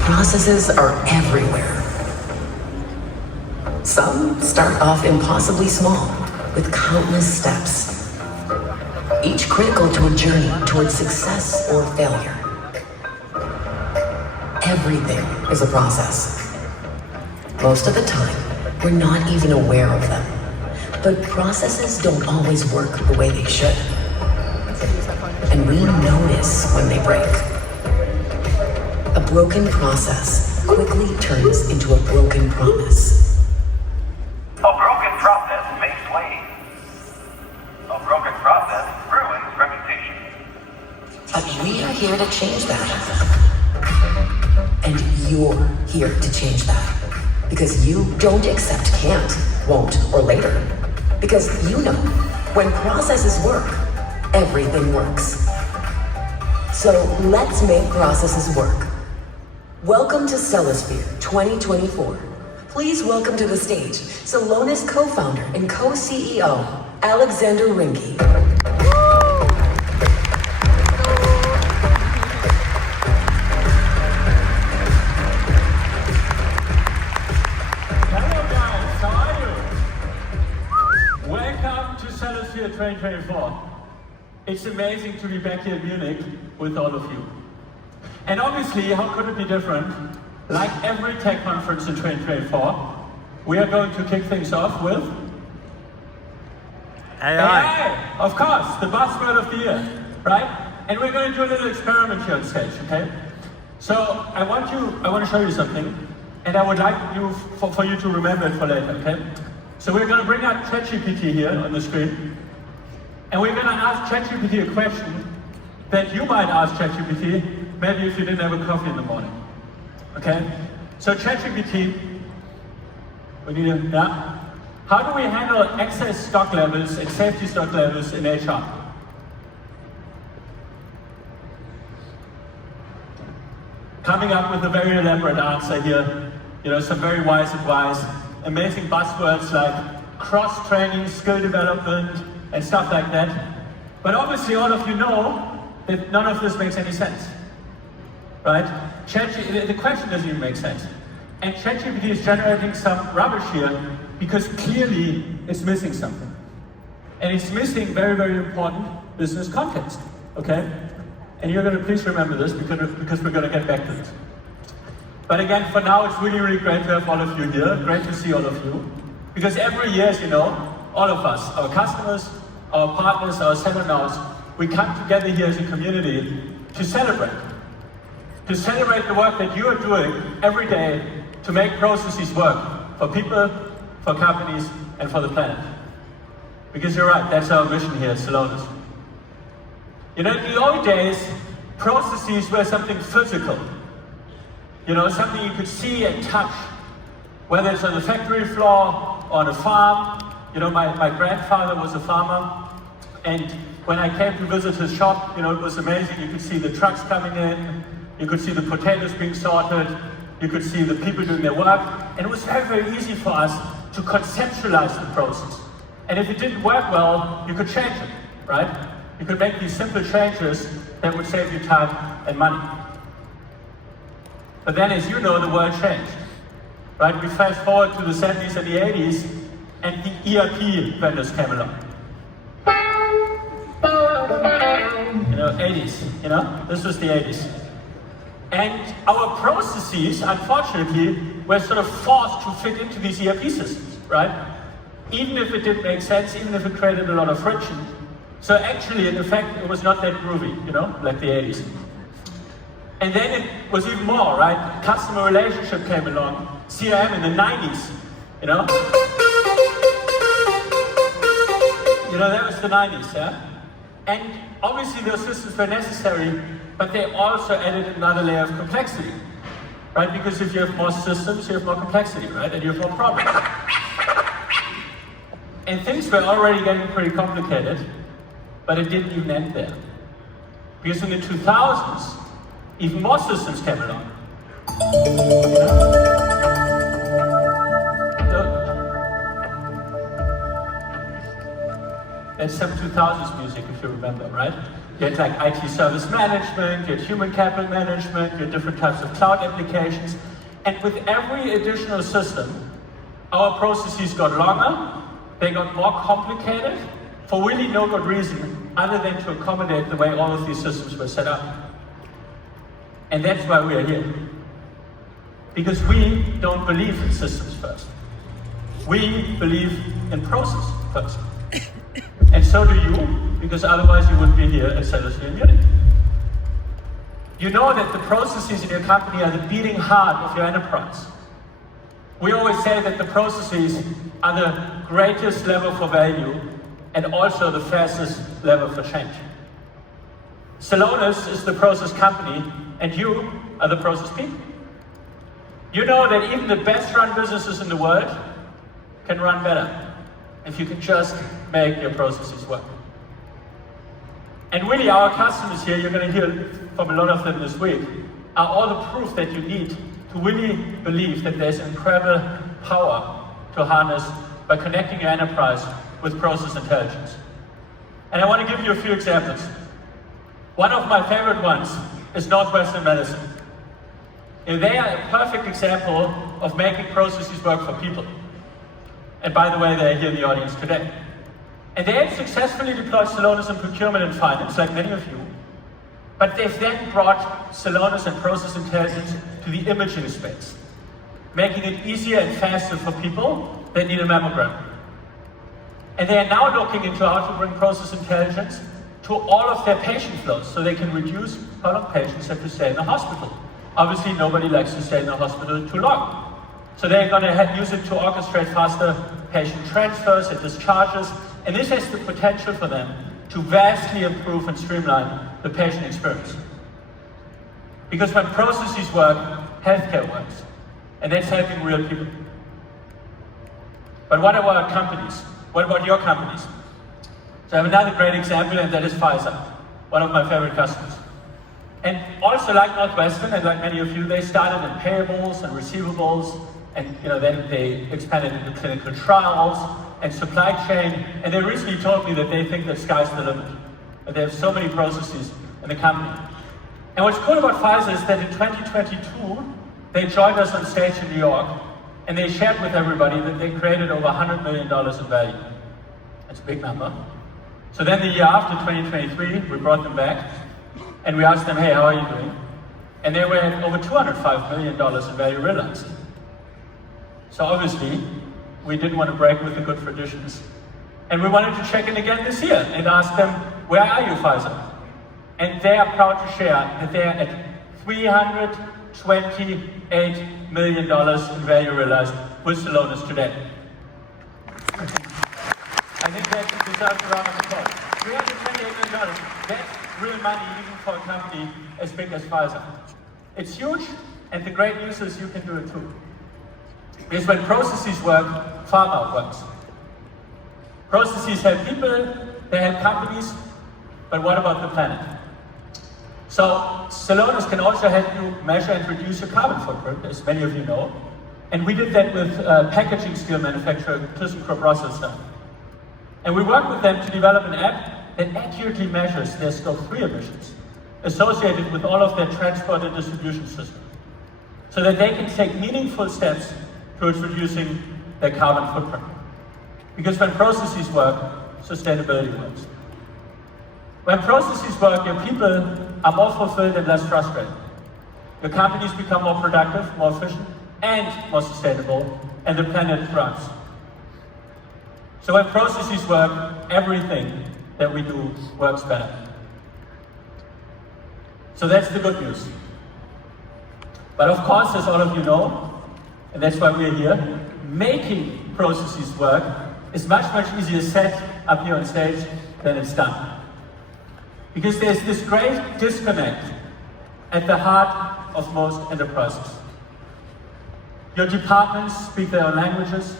Processes are everywhere. Some start off impossibly small, with countless steps, each critical to a journey towards success or failure. Everything is a process. Most of the time, we're not even aware of them. But processes don't always work the way they should. And we notice when they break. A broken process quickly turns into a broken promise. A broken process makes waves. A broken process ruins reputation. But we are here to change that. And you're here to change that. Because you don't accept can't, won't, or later. Because you know, when processes work, everything works. So let's make processes work. Welcome to Celosphere 2024. Please welcome to the stage Celonis co-founder and co-CEO, Alexander Rinke. Hello guys, how are you? Welcome to Celosphere 2024. It's amazing to be back here in Munich with all of you. And obviously, how could it be different? Like every tech conference in 2024, we are going to kick things off with AI. Of course, the buzzword of the year, right? And we're going to do a little experiment here on stage, okay? So I want to show you something, and I would like you for you to remember it for later, okay? So we're going to bring up ChatGPT here on the screen, and we're going to ask ChatGPT a question that you might ask ChatGPT maybe if you didn't have a coffee in the morning. Okay? So ChatGPT, how do we handle excess stock levels and safety stock levels in HR? Coming up with a very elaborate answer here, some very wise advice, amazing buzzwords like cross-training, skill development, and stuff like that. But obviously all of you know that none of this makes any sense. Right? The question doesn't even make sense. And ChatGPT is generating some rubbish here because clearly it's missing something. And it's missing very, very important business context. Okay? And you're going to please remember this because we're going to get back to this. But again, for now, it's really, really great to have all of you here. Great to see all of you. Because every year, as you know, all of us, our customers, our partners, our seminars, we come together here as a community to celebrate. To celebrate the work that you are doing every day to make processes work for people, for companies, and for the planet. Because you're right, that's our mission here at Celonis. In the old days, processes were something physical. Something you could see and touch, whether it's on the factory floor, on a farm. My grandfather was a farmer, and when I came to visit his shop, it was amazing. You could see the trucks coming in, you could see the potatoes being sorted, you could see the people doing their work, and it was very, very easy for us to conceptualize the process. And if it didn't work well, you could change it, right? You could make these simple changes that would save you time and money. But then, as you know, the world changed, right? We fast forward to the 70s and the 80s, and the ERP vendors came along. 80s, this was the 80s. And our processes, unfortunately, were sort of forced to fit into these ERP systems, right? Even if it didn't make sense, even if it created a lot of friction. So actually, in effect, it was not that groovy, like the 80s. And then it was even more, right? Customer relationship came along, CRM in the 90s, that was the 90s, yeah? And obviously those systems were necessary, but they also added another layer of complexity, right? Because if you have more systems, you have more complexity, right? And you have more problems. And things were already getting pretty complicated, but it didn't even end there. Because in the 2000s, even more systems came along. That's some 2000s music, if you remember, right? You had like IT service management, you had human capital management, you had different types of cloud applications. And with every additional system, our processes got longer, they got more complicated, for really no good reason, other than to accommodate the way all of these systems were set up. And that's why we are here. Because we don't believe in systems first. We believe in process first. And so do you, because otherwise you wouldn't be here at Celosphere in Munich. You know that the processes in your company are the beating heart of your enterprise. We always say that the processes are the greatest lever for value and also the fastest lever for change. Celonis is the process company and you are the process people. You know that even the best run businesses in the world can run better if you can just make your processes work. And really our customers here, you're going to hear from a lot of them this week, are all the proof that you need to really believe that there's incredible power to harness by connecting your enterprise with process intelligence. And I want to give you a few examples. One of my favorite ones is Northwestern Medicine. And they are a perfect example of making processes work for people. And by the way, they're here in the audience today. And they have successfully deployed Celonis in procurement and finance, like many of you. But they've then brought Celonis and process intelligence to the imaging space, making it easier and faster for people that need a mammogram. And they are now looking into how to bring process intelligence to all of their patient flows, so they can reduce how long patients have to stay in the hospital. Obviously, nobody likes to stay in the hospital too long. So they're going to use it to orchestrate faster patient transfers and discharges. And this has the potential for them to vastly improve and streamline the patient experience. Because when processes work, healthcare works. And that's helping real people. But what about companies? What about your companies? So I have another great example, and that is Pfizer, one of my favorite customers. And also like Northwestern, and like many of you, they started in payables and receivables, and then they expanded into clinical trials and supply chain, and they recently told me that they think the sky's the limit, that they have so many processes in the company. And what's cool about Pfizer is that in 2022, they joined us on stage in New York, and they shared with everybody that they created over $100 million in value. That's a big number. So then the year after, 2023, we brought them back, and we asked them, hey, how are you doing? And they were at over $205 million in value realized. So obviously, we didn't want to break with the good traditions. And we wanted to check in again this year and ask them, where are you, Pfizer? And they are proud to share that they are at $328 million in value realized with Celonis today. I think that deserves a round of applause. $328 million, that's real money even for a company as big as Pfizer. It's huge, and the great news is you can do it too. Because when processes work, pharma works. Processes help people, they help companies, but what about the planet? So Celonis can also help you measure and reduce your carbon footprint, as many of you know. And we did that with packaging steel manufacturer ThyssenKrupp Rosselsheim. And we worked with them to develop an app that accurately measures their Scope 3 emissions associated with all of their transport and distribution systems, so that they can take meaningful steps towards reducing their carbon footprint. Because when processes work, sustainability works. When processes work, your people are more fulfilled and less frustrated. Your companies become more productive, more efficient, and more sustainable, and the planet thrives. So when processes work, everything that we do works better. So that's the good news. But of course, as all of you know, and that's why we're here, making processes work is much, much easier said up here on stage than it's done. Because there's this great disconnect at the heart of most enterprises. Your departments speak their own languages.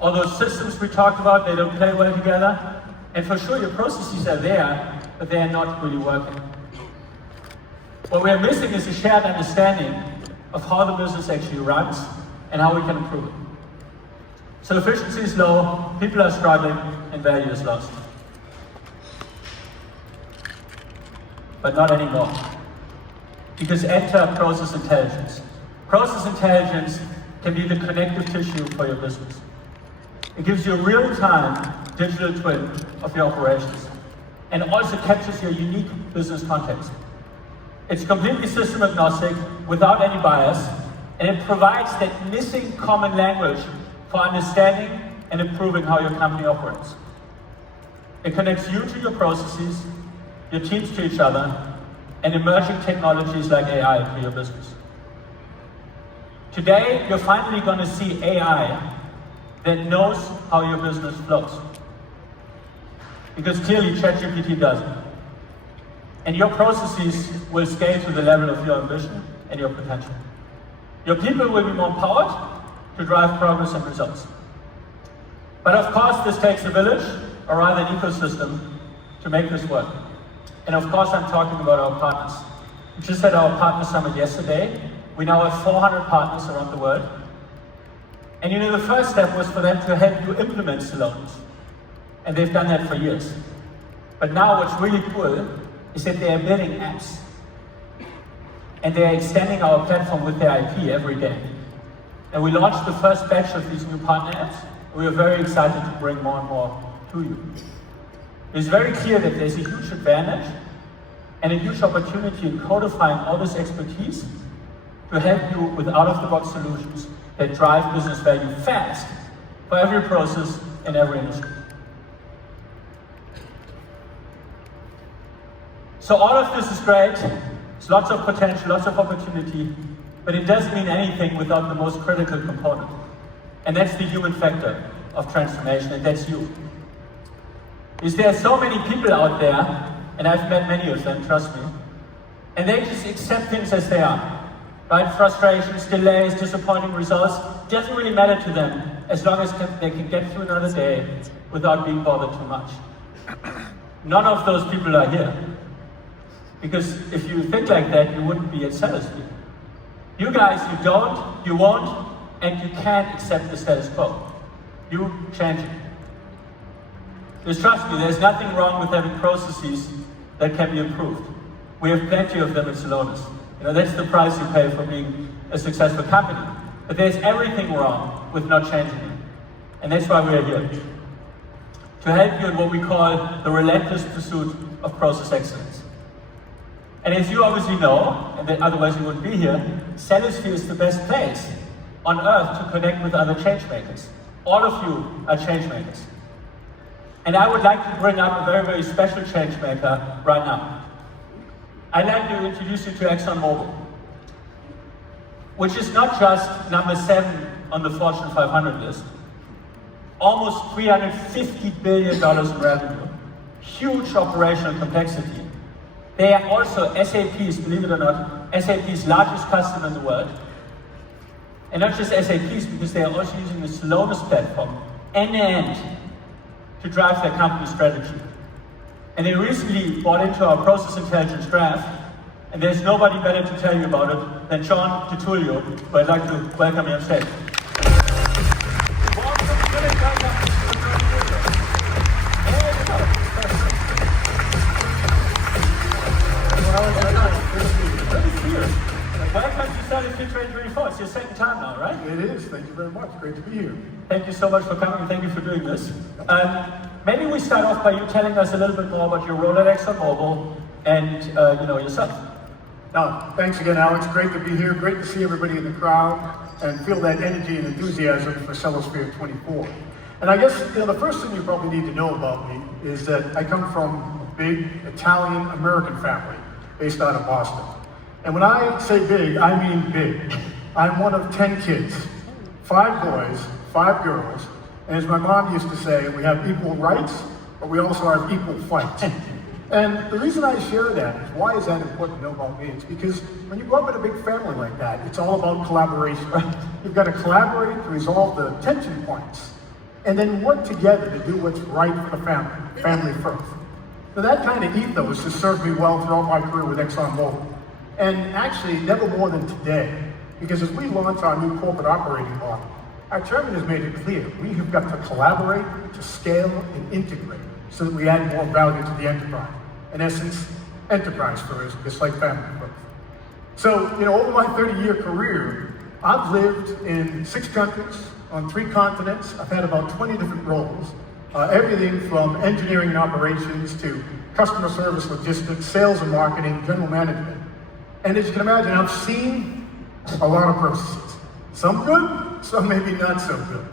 All those systems we talked about, they don't play well together. And for sure, your processes are there, but they are not really working. What we are missing is a shared understanding of how the business actually runs and how we can improve it. So efficiency is low, people are struggling, and value is lost. but not anymore. Because enter process intelligence. Process intelligence can be the connective tissue for your business. It gives you a real-time digital twin of your operations and also captures your unique business context. It's completely system agnostic, without any bias, and it provides that missing common language for understanding and improving how your company operates. It connects you to your processes, your teams to each other, and emerging technologies like AI to your business. Today, you're finally going to see AI that knows how your business flows. Because clearly ChatGPT doesn't. And your processes will scale to the level of your ambition and your potential. Your people will be more empowered to drive progress and results. But of course, this takes a village, or rather an ecosystem, to make this work. And of course, I'm talking about our partners. We just had our partner summit yesterday. We now have 400 partners around the world. And you know, the first step was for them to help you implement Celonis. And they've done that for years. But now what's really cool is that they are building apps. And they are extending our platform with their IP every day. And we launched the first batch of these new partner apps. We are very excited to bring more and more to you. It's very clear that there's a huge advantage and a huge opportunity in codifying all this expertise to help you with out-of-the-box solutions that drive business value fast for every process in every industry. So all of this is great. There's lots of potential, lots of opportunity, but it doesn't mean anything without the most critical component. And that's the human factor of transformation, and that's you. Because there are so many people out there, and I've met many of them, trust me, and they just accept things as they are. Right? Frustrations, delays, disappointing results, doesn't really matter to them as long as they can get through another day without being bothered too much. None of those people are here. Because if you think like that, you wouldn't be at Celosphere. You guys, you don't, you won't, and you can't accept the status quo. You change it. Because trust me, there's nothing wrong with having processes that can be improved. We have plenty of them at Celonis. You know, that's the price you pay for being a successful company. But there's everything wrong with not changing it. And that's why we are here. To help you in what we call the relentless pursuit of process excellence. And as you obviously know, and otherwise you wouldn't be here, Celosphere is the best place on earth to connect with other change makers. All of you are change makers. And I would like to bring up a very, very special change maker right now. I'd like to introduce you to ExxonMobil, which is not just number 7 on the Fortune 500 list, almost $350 billion in revenue, huge operational complexity. They are also SAP's, believe it or not, SAP's largest customer in the world. And not just SAP's, because they are also using the Celonis platform end-to-end to drive their company strategy. And they recently bought into our process intelligence graph, and there's nobody better to tell you about it than John Tuttulio, who I'd like to welcome you on stage. Welcome to Celosphere 2024. It's your second time now, right? It is. Thank you very much. Great to be here. Thank you so much for coming and thank you for doing this. Maybe we start off by you telling us a little bit more about your role at ExxonMobil and yourself. Now, thanks again, Alex. Great to be here. Great to see everybody in the crowd and feel that energy and enthusiasm for Celosphere 24. And I guess the first thing you probably need to know about me is that I come from a big Italian-American family based out of Boston. And when I say big, I mean big. I'm one of 10 kids, 5 boys, 5 girls, and as my mom used to say, we have equal rights, but we also have equal fights. And the reason I share that is, why is that important to know about me? It's because when you grow up in a big family like that, it's all about collaboration. You've got to collaborate to resolve the tension points, and then work together to do what's right for the family first. So that kind of ethos has served me well throughout my career with ExxonMobil. And actually, never more than today, because as we launch our new corporate operating model, our chairman has made it clear, we have got to collaborate, to scale, and integrate, so that we add more value to the enterprise. In essence, enterprise first, just like family first. So, over my 30-year career, I've lived in 6 countries, on 3 continents. I've had about 20 different roles, everything from engineering and operations to customer service, logistics, sales and marketing, general management. And as you can imagine, I've seen a lot of processes. Some good, some maybe not so good.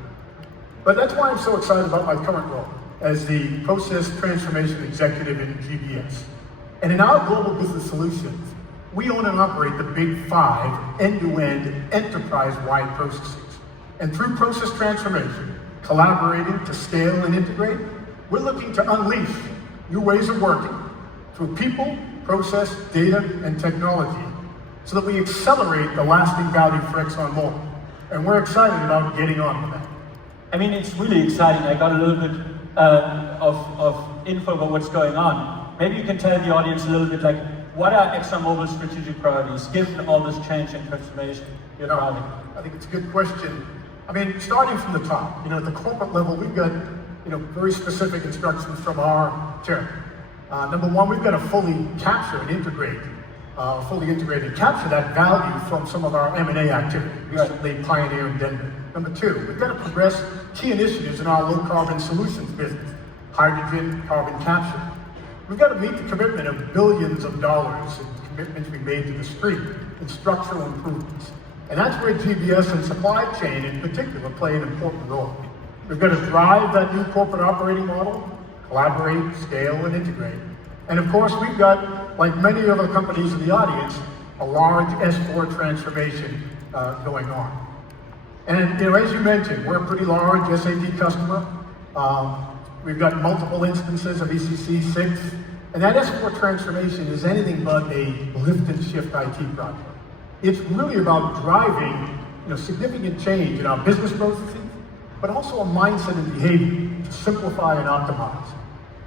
But that's why I'm so excited about my current role as the Process Transformation Executive in GBS. And in our global business solutions, we own and operate the big 5 end-to-end enterprise-wide processes. And through process transformation, collaborating to scale and integrate, we're looking to unleash new ways of working through people, process, data, and technology so that we accelerate the lasting value for ExxonMobil. And we're excited about getting on with that. I mean, it's really exciting. I got a little bit of info about what's going on. Maybe you can tell the audience a little bit, like, what are ExxonMobil's strategic priorities, given all this change and transformation you're driving? I think it's a good question. I mean, starting from the top, at the corporate level, we've got, very specific instructions from our chairman. Number one, we've got to fully capture and integrate, capture that value from some of our M&A activity, recently Pioneer and Denver. Number 2, we've got to progress key initiatives in our low carbon solutions business, hydrogen, carbon capture. We've got to meet the commitment of billions of dollars in commitments we made to the street in structural improvements. And that's where GBS and supply chain in particular play an important role. We've got to drive that new corporate operating model, collaborate, scale, and integrate. And of course, we've got, like many other companies in the audience, a large S4 transformation going on. And as you mentioned, we're a pretty large SAP customer. We've got multiple instances of ECC 6, and that S4 transformation is anything but a lift and shift IT project. It's really about driving significant change in our business processes, but also a mindset and behavior to simplify and optimize.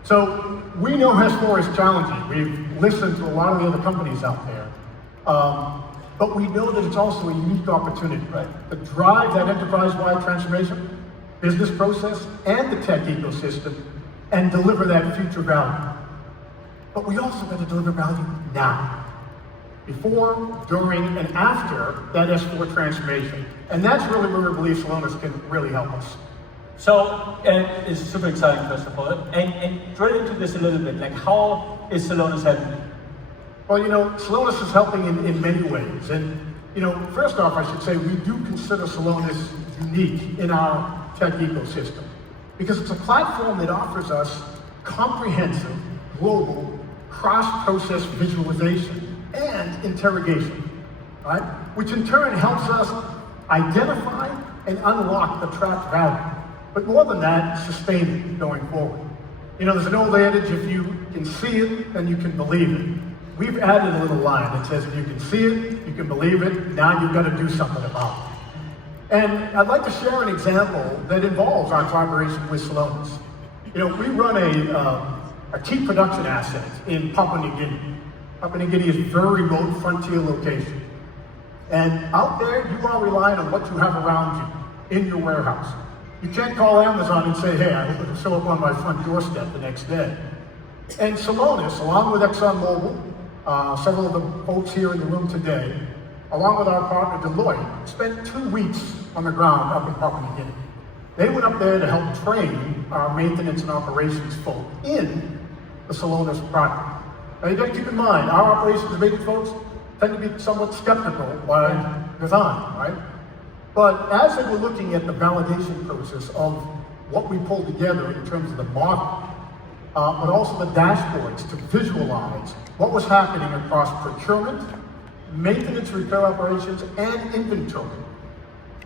So we know S4 is challenging. We've listened to a lot of the other companies out there. But we know that it's also a unique opportunity, to drive that enterprise-wide transformation, business process, and the tech ecosystem, and deliver that future value. But we also got to deliver value now, before, during, and after that S4 transformation. And that's really where we believe Celonis can really help us. So, it's super exciting, first of all. And drill into this a little bit, like, how is Celonis helping? Well, Celonis is helping in many ways. And, first off, I should say we do consider Celonis unique in our tech ecosystem because it's a platform that offers us comprehensive, global, cross-process visualization and interrogation, right? Which in turn helps us identify and unlock the trapped value. But more than that, sustain it going forward. There's an old adage, if you can see it, then you can believe it. We've added a little line that says, if you can see it, you can believe it, now you've got to do something about it. And I'd like to share an example that involves our collaboration with Celonis. We run a key production asset in Papua New Guinea. Papua New Guinea is a very remote frontier location. And out there, you are relying on what you have around you in your warehouse. You can't call Amazon and say, hey, I hope it'll show up on my front doorstep the next day. And Celonis, along with ExxonMobil, several of the folks here in the room today, along with our partner Deloitte, spent 2 weeks on the ground up in Papua New Guinea. They went up there to help train our maintenance and operations folk in the Celonis product. Now you got to keep in mind, our operations and maintenance folks tend to be somewhat skeptical by design, right? But as they were looking at the validation process of what we pulled together in terms of the model, but also the dashboards to visualize what was happening across procurement, maintenance repair operations, and inventory.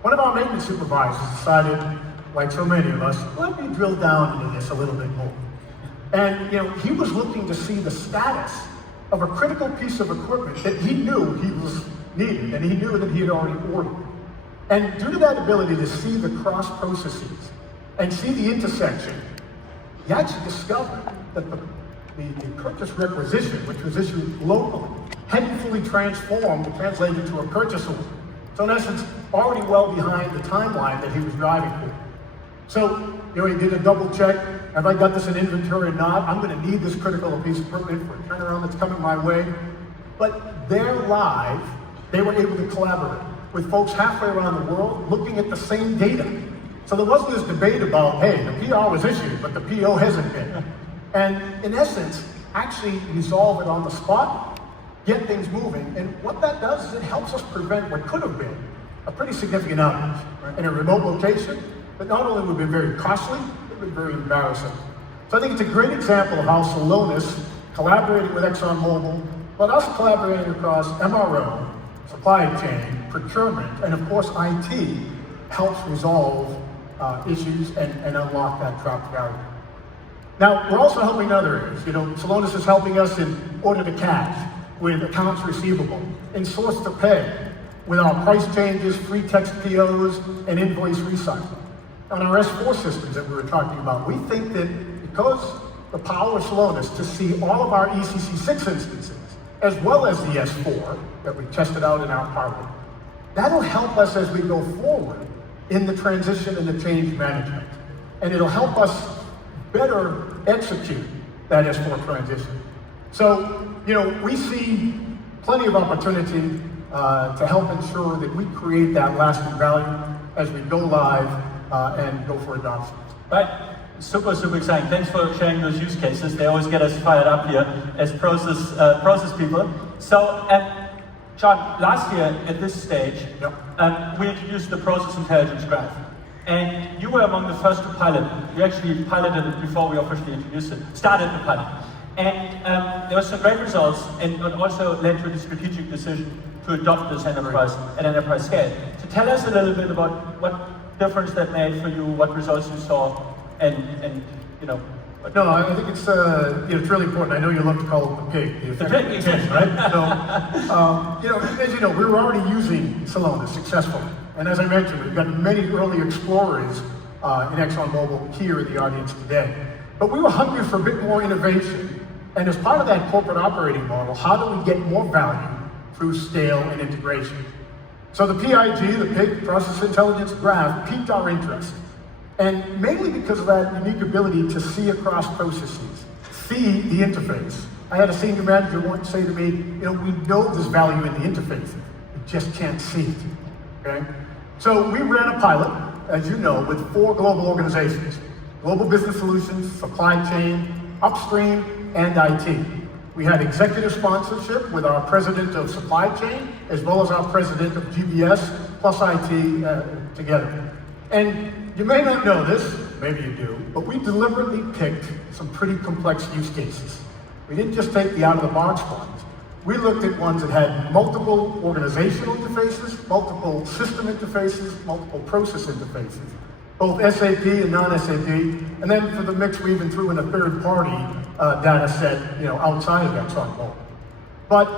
One of our maintenance supervisors decided, like so many of us, let me drill down into this a little bit more. And he was looking to see the status of a critical piece of equipment that he knew he was needed, and he knew that he had already ordered. And due to that ability to see the cross processes and see the intersection, he actually discovered that the purchase requisition, which was issued locally, hadn't fully transformed and translated to a purchase order. So in essence, already well behind the timeline that he was driving for. So, he did a double check. Have I got this in inventory or not? I'm going to need this critical piece of equipment for a turnaround that's coming my way. But they're live. They were able to collaborate with folks halfway around the world looking at the same data. So there wasn't this debate about, hey, the PR was issued, but the PO hasn't been. And in essence, actually resolve it on the spot, get things moving. And what that does is it helps us prevent what could have been a pretty significant outage in a remote location. But not only would have been very costly, it would be very embarrassing. So I think it's a great example of how Celonis, collaborating with ExxonMobil, but us collaborating across MRO, supply chain, procurement, and of course IT, helps resolve issues and unlock that trapped value. Now, we're also helping in other areas. Celonis is helping us in order to cash, with accounts receivable, in source to pay, with our price changes, free text POs, and invoice recycling. On our S4 systems that we were talking about, we think that because the power of Celonis to see all of our ECC6 instances, as well as the S4 that we tested out in our pilot, that'll help us as we go forward in the transition and the change management. And it'll help us better execute that S4 transition. So, we see plenty of opportunity to help ensure that we create that lasting value as we go live and go for adoption. Right. Super, super exciting. Thanks for sharing those use cases. They always get us fired up here as process people. So, John, last year at this stage, we introduced the Process Intelligence Graph. And you were among the first to pilot it. You actually piloted it before we officially introduced it, started the pilot. And there were some great results, and it also led to the strategic decision to adopt this enterprise at enterprise scale. So tell us a little bit about what difference that made for you, what results you saw, and No, I think it's really important. I know you love to call it the pig. The pig, exactly. Right? So, as you know, we were already using Celonis successfully. And as I mentioned, we've got many early explorers in ExxonMobil here in the audience today. But we were hungry for a bit more innovation. And as part of that corporate operating model, how do we get more value through scale and integration? So the PIG, the PIG, Process Intelligence Graph, piqued our interest. And mainly because of that unique ability to see across processes, see the interface. I had a senior manager once say to me, we know there's value in the interface, we just can't see it, okay? So we ran a pilot, as you know, with 4 global organizations: Global Business Solutions, Supply Chain, Upstream, and IT. We had executive sponsorship with our president of supply chain, as well as our president of GBS, plus IT together. And you may not know this, maybe you do, but we deliberately picked some pretty complex use cases. We didn't just take the out-of-the-box ones. We looked at ones that had multiple organizational interfaces, multiple system interfaces, multiple process interfaces, both SAP and non-SAP, and then for the mix we even threw in a third-party data set, outside of ExxonMobil. But,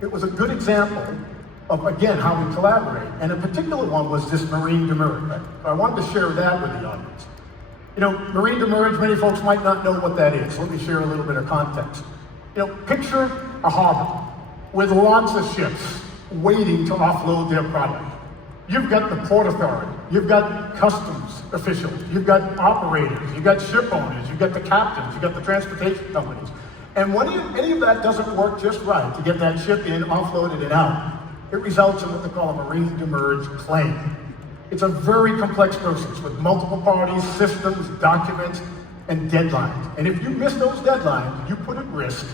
it was a good example of, again, how we collaborate. And a particular one was this marine demurrage. I wanted to share that with the audience. Marine demurrage, many folks might not know what that is. Let me share a little bit of context. Picture a harbor with lots of ships waiting to offload their product. You've got the port authority, you've got customs officials, you've got operators, you've got ship owners, you've got the captains, you've got the transportation companies. And when any of that doesn't work just right to get that ship in, offloaded, and out, it results in what they call a marine demurrage claim. It's a very complex process with multiple parties, systems, documents, and deadlines. And if you miss those deadlines, you put at risk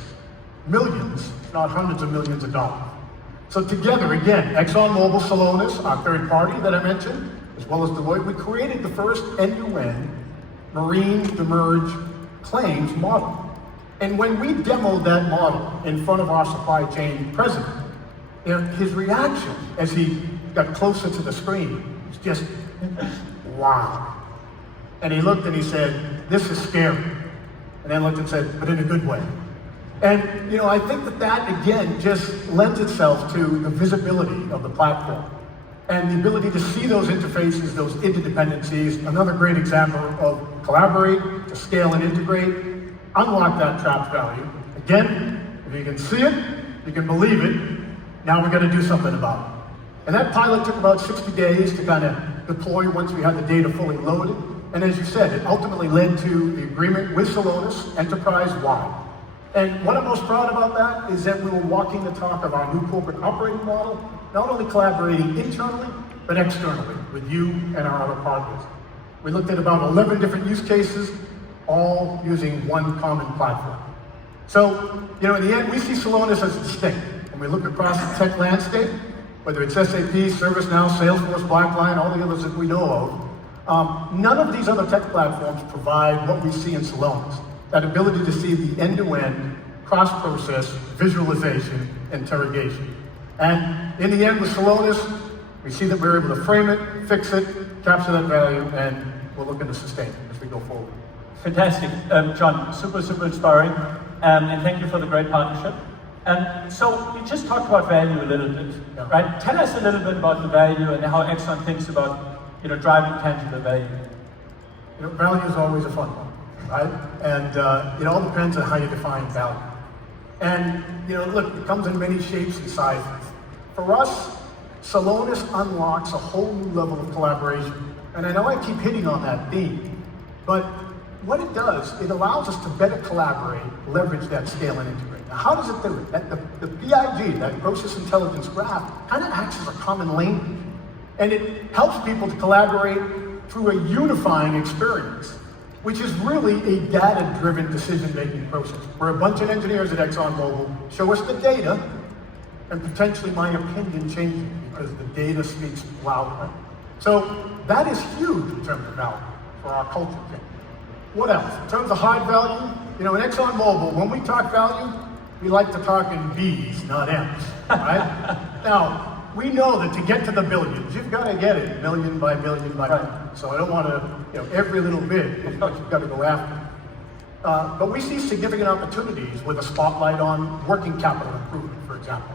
millions, if not hundreds of millions of dollars. So together, again, ExxonMobil, Celonis, our third party that I mentioned, as well as Deloitte, we created the first end-to-end marine demurrage claims model. And when we demoed that model in front of our supply chain president, his reaction as he got closer to the screen was just, wow. And he looked and he said, this is scary. And then looked and said, but in a good way. And I think that again just lends itself to the visibility of the platform and the ability to see those interfaces, those interdependencies. Another great example of collaborate, to scale and integrate, unlock that trapped value. Again, if you can see it, you can believe it, now we're going to do something about it. And that pilot took about 60 days to kind of deploy once we had the data fully loaded. And as you said, it ultimately led to the agreement with Celonis enterprise-wide. And what I'm most proud about that is that we were walking the talk of our new corporate operating model, not only collaborating internally, but externally with you and our other partners. We looked at about 11 different use cases, all using one common platform. So, in the end, we see Celonis as distinct. When we look across the tech landscape, whether it's SAP, ServiceNow, Salesforce, Blackline, all the others that we know of, none of these other tech platforms provide what we see in Celonis, that ability to see the end-to-end, cross-process, visualization, interrogation. And in the end, with Celonis, we see that we're able to frame it, fix it, capture that value, and we're looking to sustain it as we go forward. Fantastic. John, super inspiring. And thank you for the great partnership. So we just talked about value a little bit, right? Tell us a little bit about the value and how Exxon thinks about, driving tangible value. Value is always a fun one, right? And it all depends on how you define value. And look, it comes in many shapes and sizes. For us, Celonis unlocks a whole new level of collaboration. And I know I keep hitting on that theme, but what it does, it allows us to better collaborate, leverage that scale and integrate. Now, how does it do it? The PIG, that process intelligence graph, kind of acts as a common language. And it helps people to collaborate through a unifying experience, which is really a data-driven decision-making process, where a bunch of engineers at ExxonMobil show us the data, and potentially my opinion changes because the data speaks louder. So that is huge in terms of value for our culture change. What else? In terms of hard value, in ExxonMobil, when we talk value, we like to talk in B's, not M's, right? Now, we know that to get to the billions, you've got to get it million by million by million. So I don't want to, every little bit is what you've got to go after. But we see significant opportunities with a spotlight on working capital improvement, for example.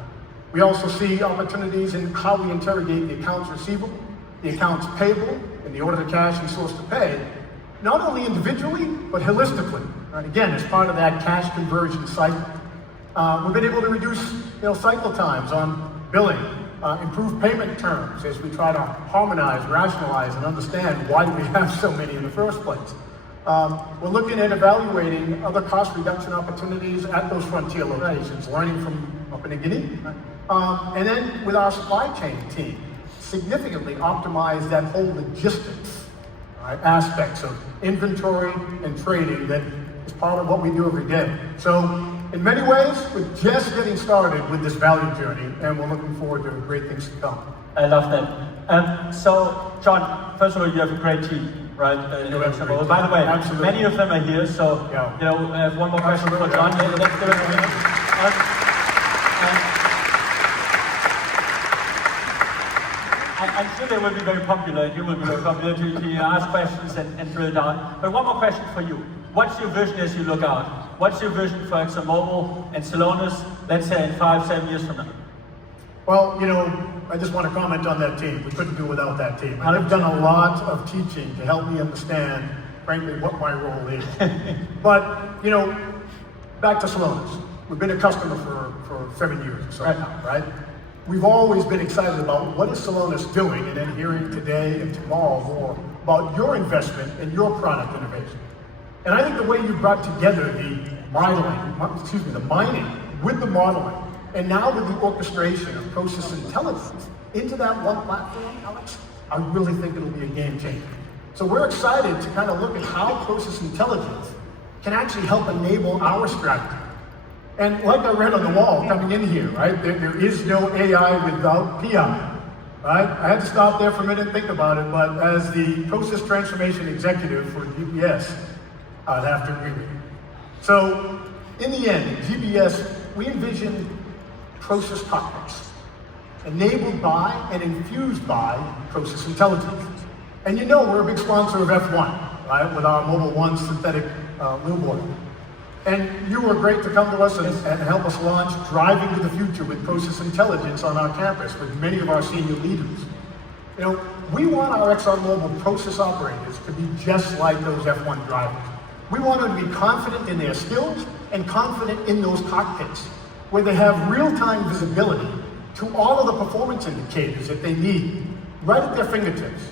We also see opportunities in how we interrogate the accounts receivable, the accounts payable, and the order to cash and source to pay, not only individually, but holistically. Right? Again, as part of that cash conversion cycle. We've been able to reduce cycle times on billing, improve payment terms as we try to harmonize, rationalize, and understand why do we have so many in the first place. We're looking at evaluating other cost reduction opportunities at those frontier locations, learning from Papua New Guinea. And then with our supply chain team, significantly optimize that whole logistics aspects of inventory and trading that is part of what we do every day. So in many ways, we're just getting started with this value journey, and we're looking forward to great things to come. I love that. So, John, first of all, you have a great team, right? By the way, absolutely. Many of them are here, so I have one more question for John. Let's give it a minute. I'm sure they will be very popular, and you will be very popular to ask questions and drill down. But one more question for you. What's your vision as you look out? What's your vision for ExxonMobil and Celonis, let's say in 5-7 years from now? Well, I just want to comment on that team. We couldn't do without that team. I've done a lot of teaching to help me understand, frankly, what my role is. But, back to Celonis. We've been a customer for 7 years or so now, right? We've always been excited about what is Celonis doing, and then hearing today and tomorrow more about your investment and your product innovation. And I think the way you brought together the mining with the modeling, and now with the orchestration of process intelligence into that one platform, Alex, I really think it'll be a game changer. So we're excited to kind of look at how process intelligence can actually help enable our strategy. And like I read on the wall coming in here, right, there is no AI without PI, right? I had to stop there for a minute and think about it, but as the process transformation executive for GPS, I'd have to agree with you. So in the end, at GBS, we envision process cockpits enabled by and infused by process intelligence. And we're a big sponsor of F1, right, with our Mobile One synthetic lube oil. And you were great to come to us and help us launch Driving to the Future with process intelligence on our campus with many of our senior leaders. We want our ExxonMobil process operators to be just like those F1 drivers. We want them to be confident in their skills and confident in those cockpits, where they have real-time visibility to all of the performance indicators that they need right at their fingertips.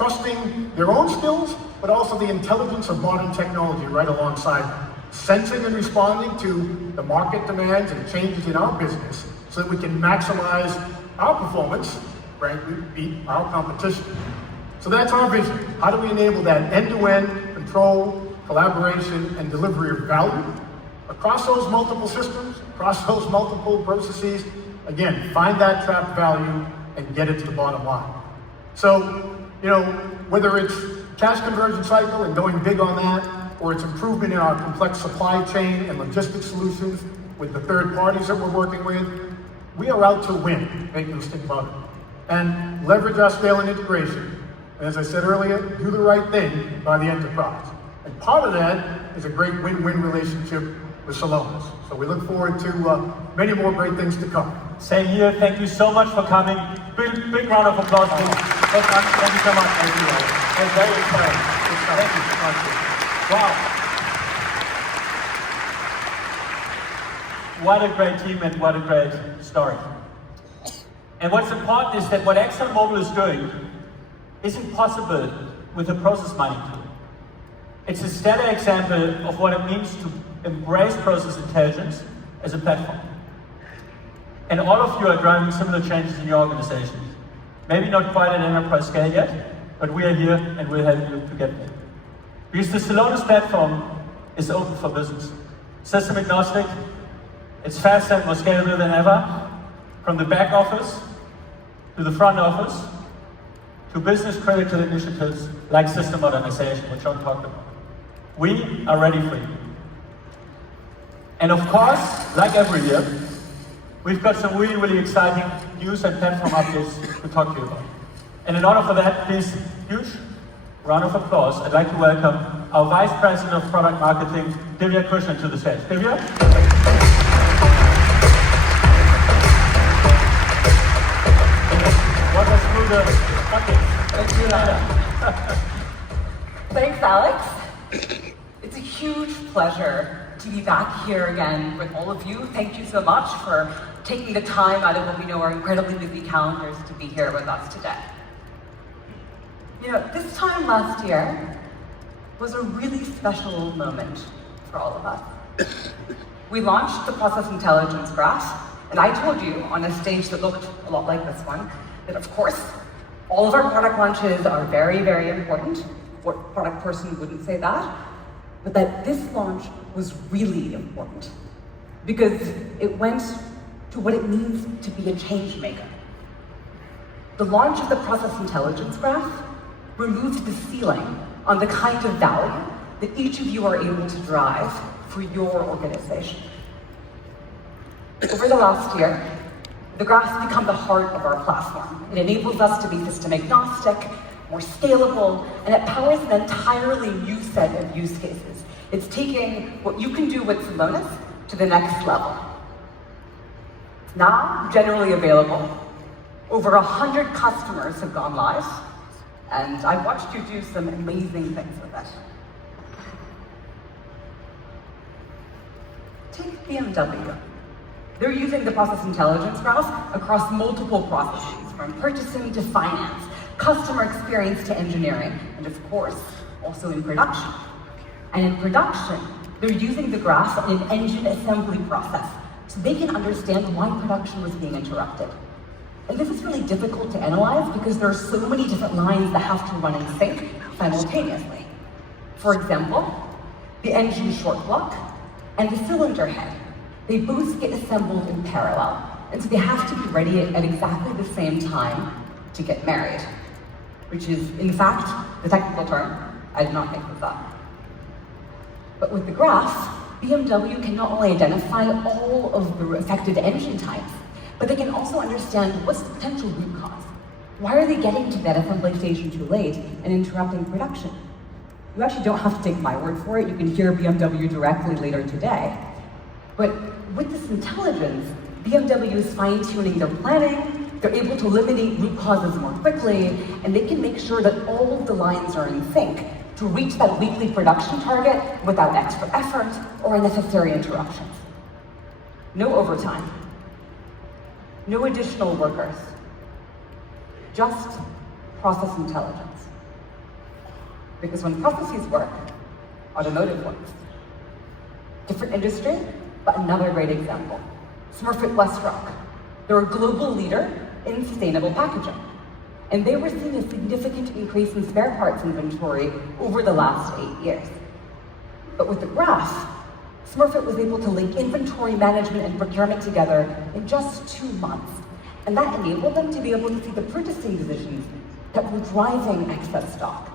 trusting their own skills, but also the intelligence of modern technology right alongside them. Sensing and responding to the market demands and changes in our business so that we can maximize our performance, frankly, beat our competition. So that's our vision. How do we enable that end-to-end control, collaboration, and delivery of value across those multiple systems, across those multiple processes? Again, find that trapped value and get it to the bottom line. So, whether it's cash conversion cycle and going big on that, or it's improvement in our complex supply chain and logistics solutions with the third parties that we're working with, we are out to win, make no mistake about it. And leverage our scale and integration. And as I said earlier, do the right thing by the enterprise. And part of that is a great win-win relationship with Celonis. So we look forward to many more great things to come. Same here. Thank you so much for coming. Big round of applause. Thank you so much. Thank you. It was very inspiring. Thank you so much. Wow. What a great team and what a great story. And what's important is that what ExxonMobil is doing isn't possible with a process mining tool. It's a stellar example of what it means to embrace process intelligence as a platform. And all of you are driving similar changes in your organizations. Maybe not quite at enterprise scale yet, but we are here and we'll help you to get there. Because the Celonis platform is open for business. System agnostic, it's faster and more scalable than ever, from the back office to the front office to business critical initiatives like system modernization, which John talked about. We are ready for you. And of course, like every year, we've got some really, really exciting news and platform updates to talk to you about. And in order for that, please, huge round of applause. I'd like to welcome our Vice President of Product Marketing, Divya Krishnan, to the stage. Divya? Walk us through the updates. Let's do that. Thanks, Alex. It's a huge pleasure to be back here again with all of you. Thank you so much for taking the time out of what we know are incredibly busy calendars to be here with us today. This time last year was a really special moment for all of us. We launched the Process Intelligence Graph, and I told you on a stage that looked a lot like this one, that of course, all of our product launches are very, very important. What product person wouldn't say that? But that this launch was really important because it went to what it means to be a change maker. The launch of the Process Intelligence Graph removed the ceiling on the kind of value that each of you are able to drive for your organization. Over the last year, the graph has become the heart of our platform. It enables us to be system agnostic, more scalable, and it powers an entirely new set of use cases. It's taking what you can do with Celonis to the next level. It's now generally available. Over 100 customers have gone live, and I've watched you do some amazing things with it. Take BMW. They're using the Process Intelligence Graph across multiple processes, from purchasing to finance, customer experience to engineering, and of course, also in production. And in production, they're using the graph in an engine assembly process, so they can understand why production was being interrupted. And this is really difficult to analyze because there are so many different lines that have to run in sync simultaneously. For example, the engine short block and the cylinder head. They both get assembled in parallel, and so they have to be ready at exactly the same time to get married, which is, in fact, the technical term I did not make this up. But with the graph, BMW can not only identify all of the affected engine types, but they can also understand what's the potential root cause. Why are they getting to that assembly station too late and interrupting production? You actually don't have to take my word for it. You can hear BMW directly later today. But with this intelligence, BMW is fine-tuning their planning, they're able to eliminate root causes more quickly, and they can make sure that all of the lines are in sync to reach that weekly production target without extra effort or unnecessary interruptions. No overtime. No additional workers. Just process intelligence. Because when processes work, automotive works. Different industry, but another great example. Smurfit Westrock. They're a global leader in sustainable packaging. And they were seeing a significant increase in spare parts inventory over the last 8 years. But with the graph, Smurfit was able to link inventory management and procurement together in just 2 months. And that enabled them to be able to see the purchasing decisions that were driving excess stock.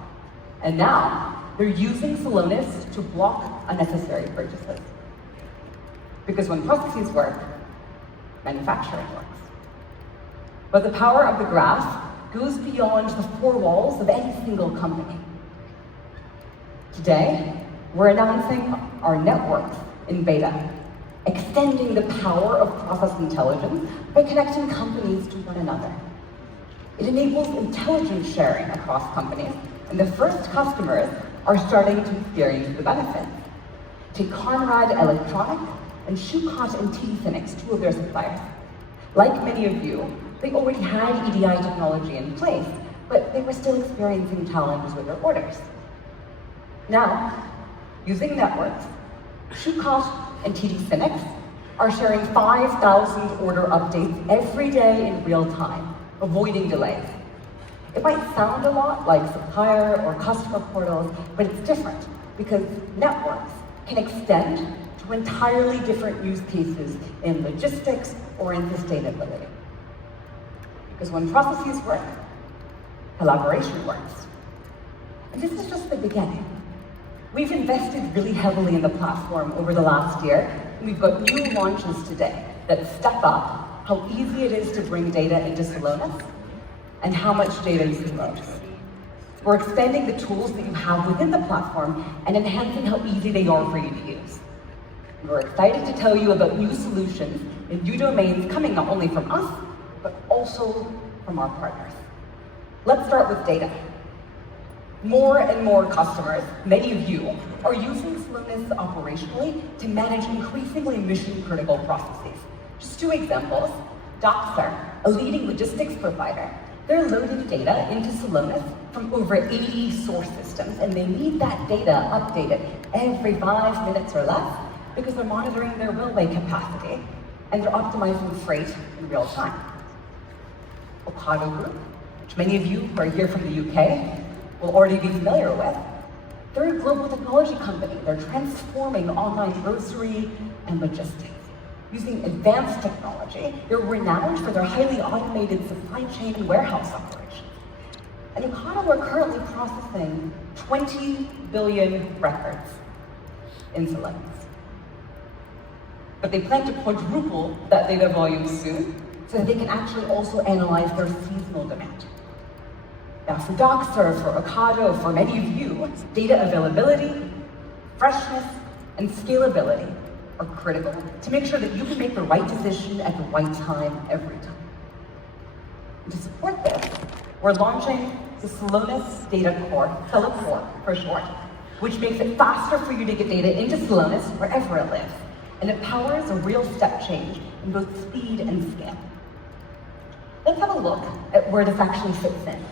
And now, they're using Celonis to block unnecessary purchases. Because when processes work, manufacturing works. But the power of the graph goes beyond the 4 walls of any single company. Today, we're announcing our networks in beta, extending the power of process intelligence by connecting companies to one another. It enables intelligence sharing across companies, and the first customers are starting to experience the benefits. Take Conrad Electronic and Schucott and TD Phoenix, 2 of their suppliers. Like many of you, they already had EDI technology in place, but they were still experiencing challenges with their orders. Now, using networks, Schucott and TD Phoenix are sharing 5,000 order updates every day in real time, avoiding delays. It might sound a lot like supplier or customer portals, but it's different because networks can extend to entirely different use cases in logistics or in sustainability. Because when processes work, collaboration works. And this is just the beginning. We've invested really heavily in the platform over the last year, and we've got new launches today that step up how easy it is to bring data into Celonis and how much data you can load. We're expanding the tools that you have within the platform and enhancing how easy they are for you to use. We're excited to tell you about new solutions in new domains coming not only from us, but also from our partners. Let's start with data. More and more customers, many of you, are using Celonis operationally to manage increasingly mission-critical processes. Just 2 examples. Doxer, a leading logistics provider, they're loading data into Celonis from over 80 source systems, and they need that data updated every 5 minutes or less because they're monitoring their railway capacity and they're optimizing freight in real time. Ocado Group, which many of you who are here from the UK will already be familiar with, they're a global technology company. They're transforming online grocery and logistics. Using advanced technology, they're renowned for their highly automated supply chain and warehouse operations. And Ocado are currently processing 20 billion records in Celonis. But they plan to quadruple that data volume soon, so that they can actually also analyze their seasonal demand. Now for Doxer, for Ocado, for many of you, data availability, freshness, and scalability are critical to make sure that you can make the right decision at the right time every time. And to support this, we're launching the Celonis Data Core, Celocore for short, which makes it faster for you to get data into Celonis wherever it lives, and it powers a real step change in both speed and scale. Let's have a look at where this actually fits in.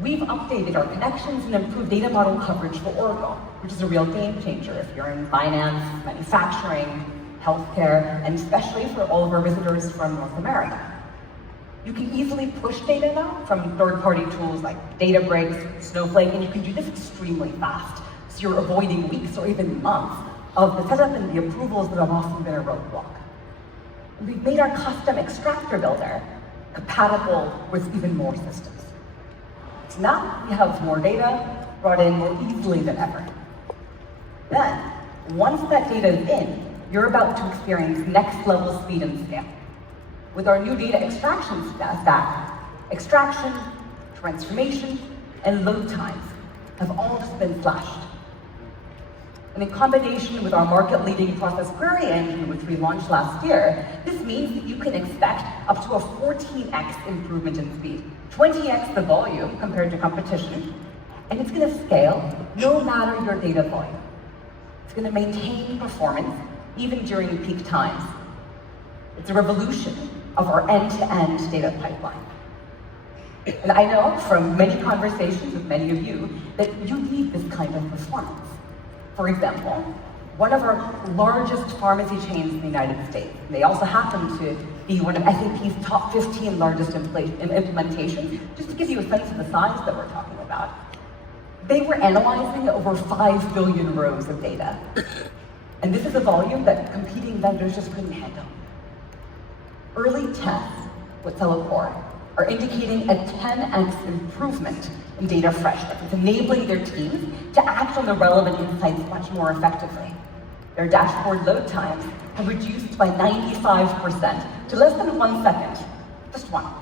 We've updated our connections and improved data model coverage for Oracle, which is a real game changer if you're in finance, manufacturing, healthcare, and especially for all of our visitors from North America. You can easily push data now from third-party tools like Databricks, Snowflake, and you can do this extremely fast. So you're avoiding weeks or even months of the setup and the approvals that have often been a roadblock. And we've made our custom extractor builder compatible with even more systems. So now we have more data brought in more easily than ever. Then, once that data is in, you're about to experience next level speed and scale. With our new data extraction stack, extraction, transformation, and load times have all just been slashed. And in combination with our market-leading process query engine, which we launched last year, this means that you can expect up to a 14x improvement in speed, 20x the volume compared to competition, and it's going to scale no matter your data volume. It's going to maintain performance even during peak times. It's a revolution of our end-to-end data pipeline. And I know from many conversations with many of you that you need this kind of performance. For example, one of our largest pharmacy chains in the United States, and they also happen to be one of SAP's top 15 largest implementations, just to give you a sense of the size that we're talking about. They were analyzing over 5 billion rows of data. And this is a volume that competing vendors just couldn't handle. Early tests with Celosphere are indicating a 10x improvement in data freshness. It's enabling their teams to act on the relevant insights much more effectively. Their dashboard load times have reduced by 95% to less than 1 second, just one.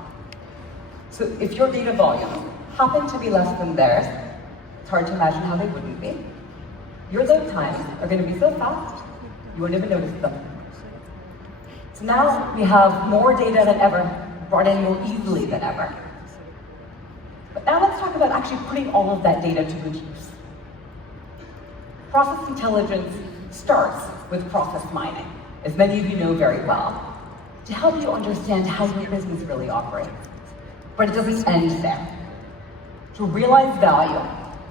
So if your data volumes happen to be less than theirs, it's hard to imagine how they wouldn't be. Your load times are going to be so fast, you won't even notice them. So now we have more data than ever, brought in more easily than ever. But now let's talk about actually putting all of that data to good use. Process intelligence starts with process mining, as many of you know very well, to help you understand how your business really operates. But it doesn't end there. To realize value,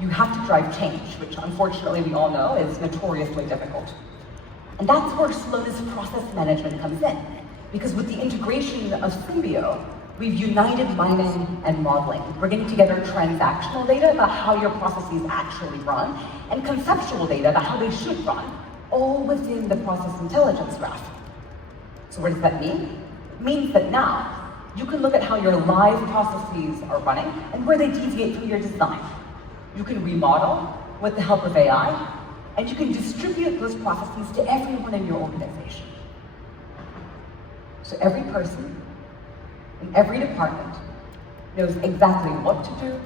you have to drive change, which unfortunately we all know is notoriously difficult. And that's where Celonis process management comes in. Because with the integration of Symbio, we've united mining and modeling, bringing together transactional data about how your processes actually run, and conceptual data about how they should run, all within the process intelligence graph. So what does that mean? It means that now, you can look at how your live processes are running and where they deviate from your design. You can remodel with the help of AI, and you can distribute those processes to everyone in your organization. So every person in every department knows exactly what to do,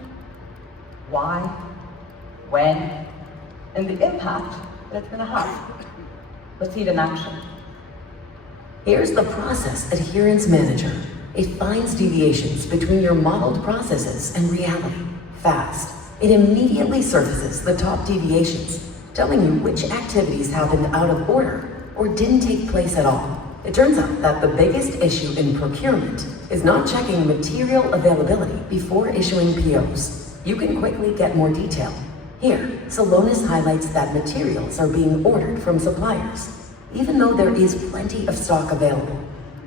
why, when, and the impact that it's going to have. Let's see it in action. Here's the Process Adherence Manager. It finds deviations between your modeled processes and reality fast. It immediately surfaces the top deviations, telling you which activities happened out of order or didn't take place at all. It turns out that the biggest issue in procurement is not checking material availability before issuing POs. You can quickly get more detail. Here, Celonis highlights that materials are being ordered from suppliers, even though there is plenty of stock available.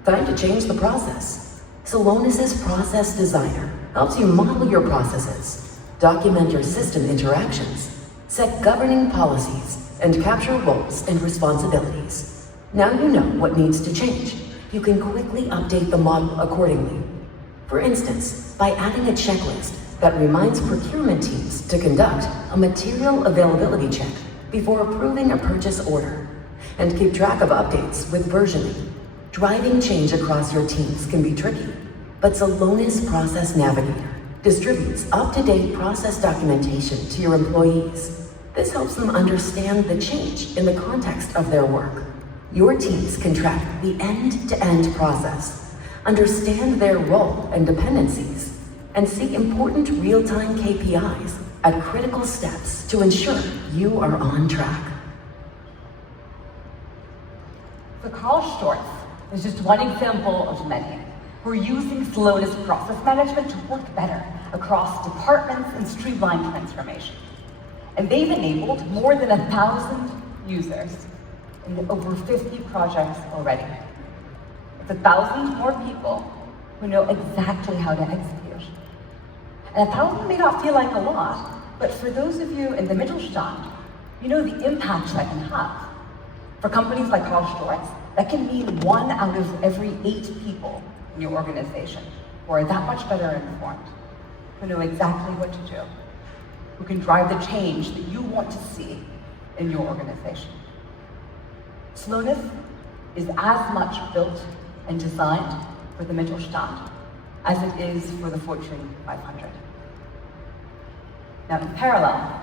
Time to change the process. Celonis' Process Designer helps you model your processes, document your system interactions, set governing policies, and capture roles and responsibilities. Now you know what needs to change. You can quickly update the model accordingly. For instance, by adding a checklist that reminds procurement teams to conduct a material availability check before approving a purchase order, and keep track of updates with versioning. Driving change across your teams can be tricky, but Celonis Process Navigator distributes up-to-date process documentation to your employees. This helps them understand the change in the context of their work. Your teams can track the end-to-end process, understand their role and dependencies, and see important real-time KPIs at critical steps to ensure you are on track. So Karl Storz is just one example of many. We're using Celonis process management to work better across departments and streamline transformation. And they've enabled more than 1,000 users in over 50 projects already. It's 1,000 more people who know exactly how to execute. And 1,000 may not feel like a lot, but for those of you in the Mittelstand, you know the impact that can have. For companies like Karl Storz, that can mean 1 out of every 8 people in your organization who are that much better informed, who know exactly what to do, who can drive the change that you want to see in your organization. Celonis is as much built and designed for the Mittelstand as it is for the Fortune 500. Now, in parallel,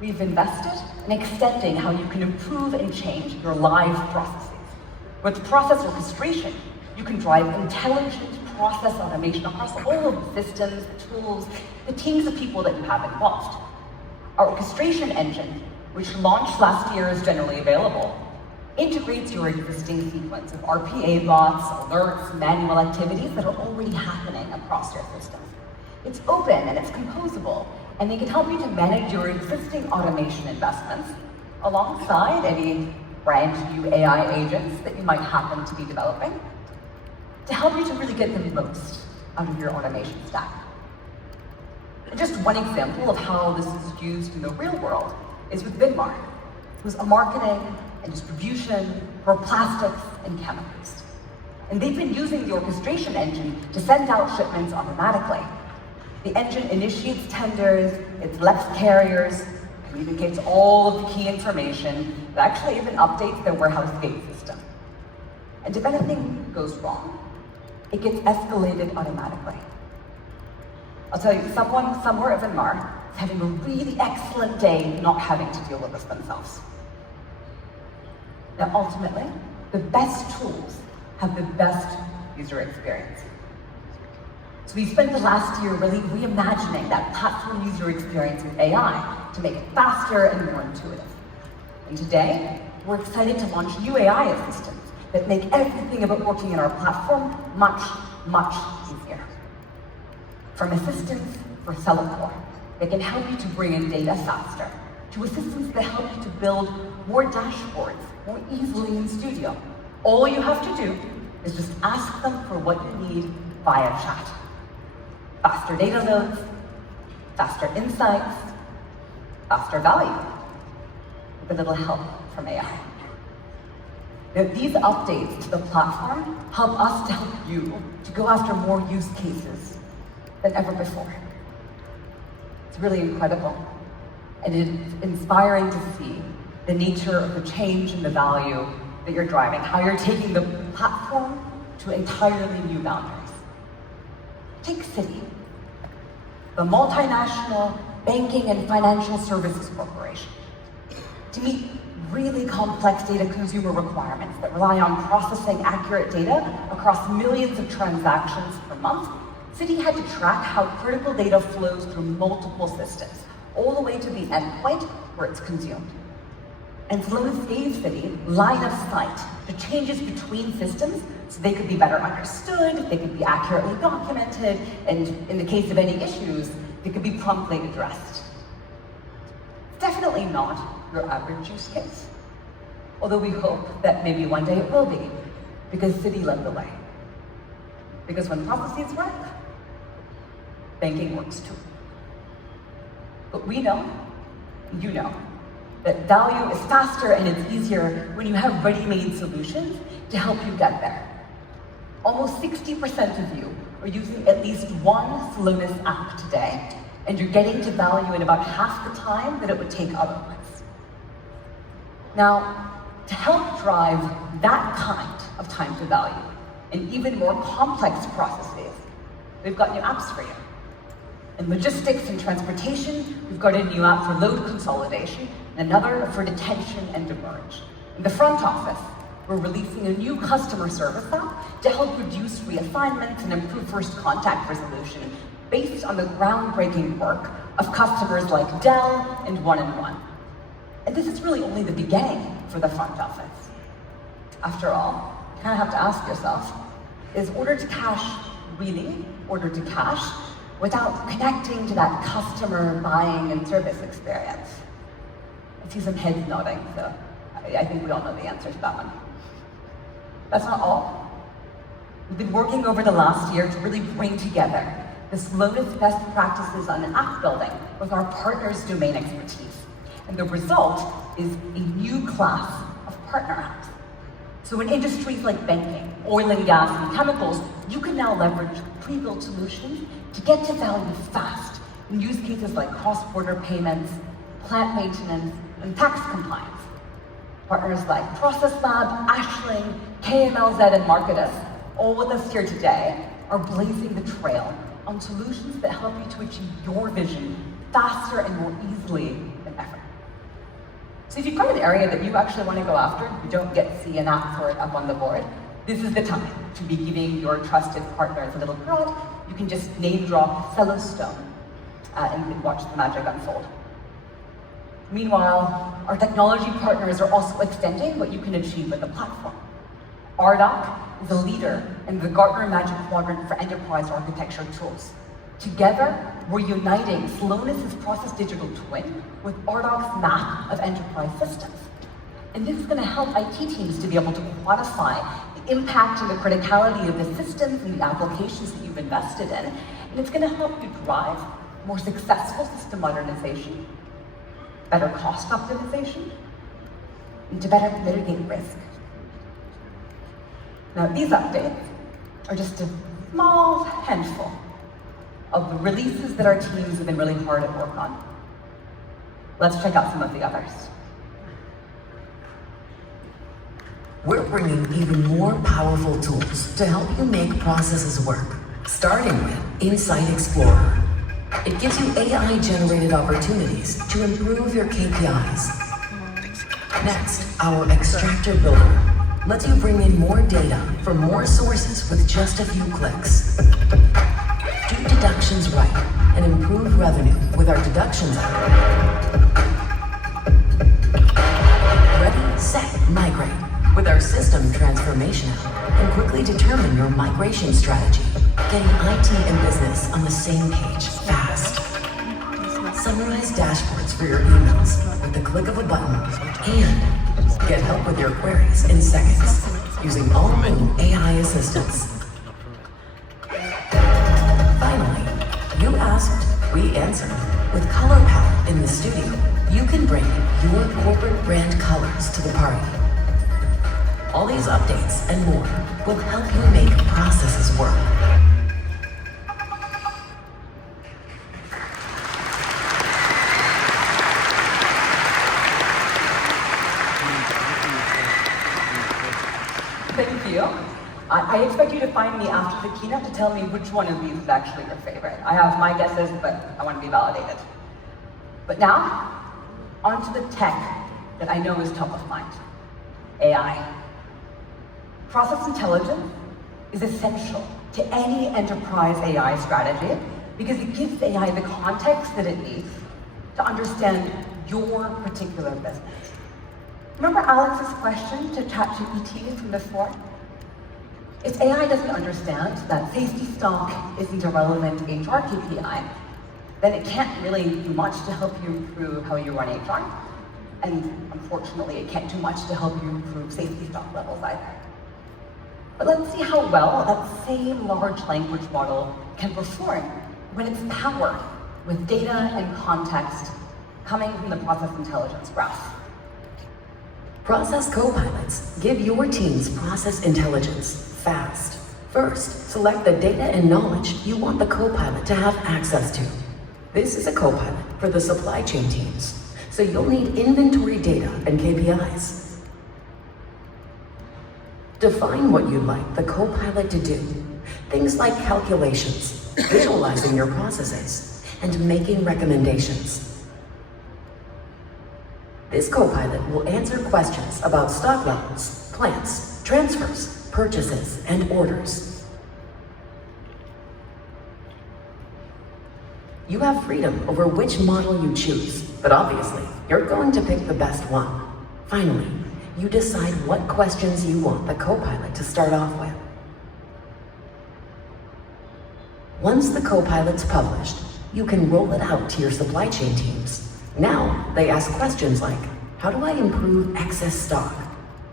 we've invested in extending how you can improve and change your live processes. With process orchestration, you can drive intelligent process automation across all of the systems, the tools, the teams of people that you have involved. Our orchestration engine, which launched last year, is generally available, integrates your existing sequence of RPA bots, alerts, manual activities that are already happening across your systems. It's open and it's composable, and they can help you to manage your existing automation investments alongside any brand new AI agents that you might happen to be developing to help you to really get the most out of your automation stack. And just one example of how this is used in the real world is with Vinmar, who's a marketing and distribution for plastics and chemicals. And they've been using the orchestration engine to send out shipments automatically. The engine initiates tenders, it selects carriers, communicates all of the key information, it actually even updates their warehouse gate system. And if anything goes wrong, it gets escalated automatically. I'll tell you, someone somewhere at Vinmar is having a really excellent day not having to deal with this themselves. Now, ultimately, the best tools have the best user experience. So we spent the last year really reimagining that platform user experience with AI to make it faster and more intuitive. And today, we're excited to launch new AI assistants that make everything about working in our platform much, much easier. From assistants for Celosphere that can help you to bring in data faster, to assistants that help you to build more dashboards more easily in Studio. All you have to do is just ask them for what you need via chat. Faster data loads, faster insights, faster value, with a little help from AI. Now, these updates to the platform help us to help you to go after more use cases than ever before. It's really incredible, and it's inspiring to see the nature of the change and the value that you're driving, how you're taking the platform to entirely new boundaries. Take Citi, the multinational banking and financial services corporation. To meet really complex data consumer requirements that rely on processing accurate data across millions of transactions per month, Citi had to track how critical data flows through multiple systems, all the way to the endpoint where it's consumed. And Celonis gave Citi line of sight to changes between systems so they could be better understood, they could be accurately documented, and in the case of any issues, they could be promptly addressed. Definitely not your average use case. Although we hope that maybe one day it will be, because Citi led the way. Because when processes work, banking works too. But we know, you know, that value is faster and it's easier when you have ready-made solutions to help you get there. Almost 60% of you are using at least one Celonis app today, and you're getting to value in about half the time that it would take otherwise. Now, to help drive that kind of time to value in even more complex processes, we've got new apps for you. In logistics and transportation, we've got a new app for load consolidation and another for detention and demurrage. In the front office, we're releasing a new customer service app to help reduce reassignments and improve first contact resolution based on the groundbreaking work of customers like Dell and 1&1. And this is really only the beginning for the front office. After all, you kind of have to ask yourself, is order to cash really order to cash without connecting to that customer buying and service experience? I see some heads nodding, so I think we all know the answer to that one. That's not all. We've been working over the last year to really bring together the Celonis best practices on app building with our partners' domain expertise. And the result is a new class of partner apps. So in industries like banking, oil and gas, and chemicals, you can now leverage pre-built solutions to get to value fast in use cases like cross-border payments, plant maintenance, and tax compliance. Partners like Process Lab, Ashling, KMLZ, and Marketus, all with us here today, are blazing the trail on solutions that help you to achieve your vision faster and more easily than ever. So if you've got an area that you actually want to go after, you don't get to see an app for it up on the board, this is the time to be giving your trusted partners a little prod. You can just name drop Cellostone and watch the magic unfold. Meanwhile, our technology partners are also extending what you can achieve with the platform. RDoc is a leader in the Gartner Magic Quadrant for enterprise architecture tools. Together, we're uniting Celonis' process digital twin with Ardoc's map of enterprise systems. And this is going to help IT teams to be able to quantify the impact and the criticality of the systems and the applications that you've invested in. And it's going to help you drive more successful system modernization, better cost optimization, and to better mitigate risk. Now, these updates are just a small handful of the releases that our teams have been really hard at work on. Let's check out some of the others. We're bringing even more powerful tools to help you make processes work, starting with Insight Explorer. It gives you AI-generated opportunities to improve your KPIs. Next, our Extractor Builder lets you bring in more data from more sources with just a few clicks. Do deductions right and improve revenue with our Deductions app. Ready, set, migrate with our System Transformation app, and quickly determine your migration strategy, getting IT and business on the same page fast. Summarize dashboards for your emails with the click of a button, and get help with your queries in seconds using all new AI assistants. Finally, you asked, we answered. With Color Palette in the studio, you can bring your corporate brand colors to the party. All these updates and more will help you make processes work. Thank you. I expect you to find me after the keynote to tell me which one of these is actually your favorite. I have my guesses, but I want to be validated. But now, onto the tech that I know is top of mind, AI. Process intelligence is essential to any enterprise AI strategy because it gives AI the context that it needs to understand your particular business. Remember Alex's question to ChatGPT from before? If AI doesn't understand that safety stock isn't a relevant HR KPI, then it can't really do much to help you improve how you run HR. And unfortunately, it can't do much to help you improve safety stock levels either. But let's see how well that same large language model can perform when it's powered with data and context coming from the process intelligence graph. Process copilots give your teams process intelligence fast. First, select the data and knowledge you want the copilot to have access to. This is a copilot for the supply chain teams, so you'll need inventory data and KPIs. Define what you'd like the copilot to do. Things like calculations, visualizing your processes, and making recommendations. This copilot will answer questions about stock levels, plants, transfers, purchases, and orders. You have freedom over which model you choose, but obviously, you're going to pick the best one. Finally, you decide what questions you want the copilot to start off with. Once the copilot's published, you can roll it out to your supply chain teams. Now, they ask questions like, how do I improve excess stock?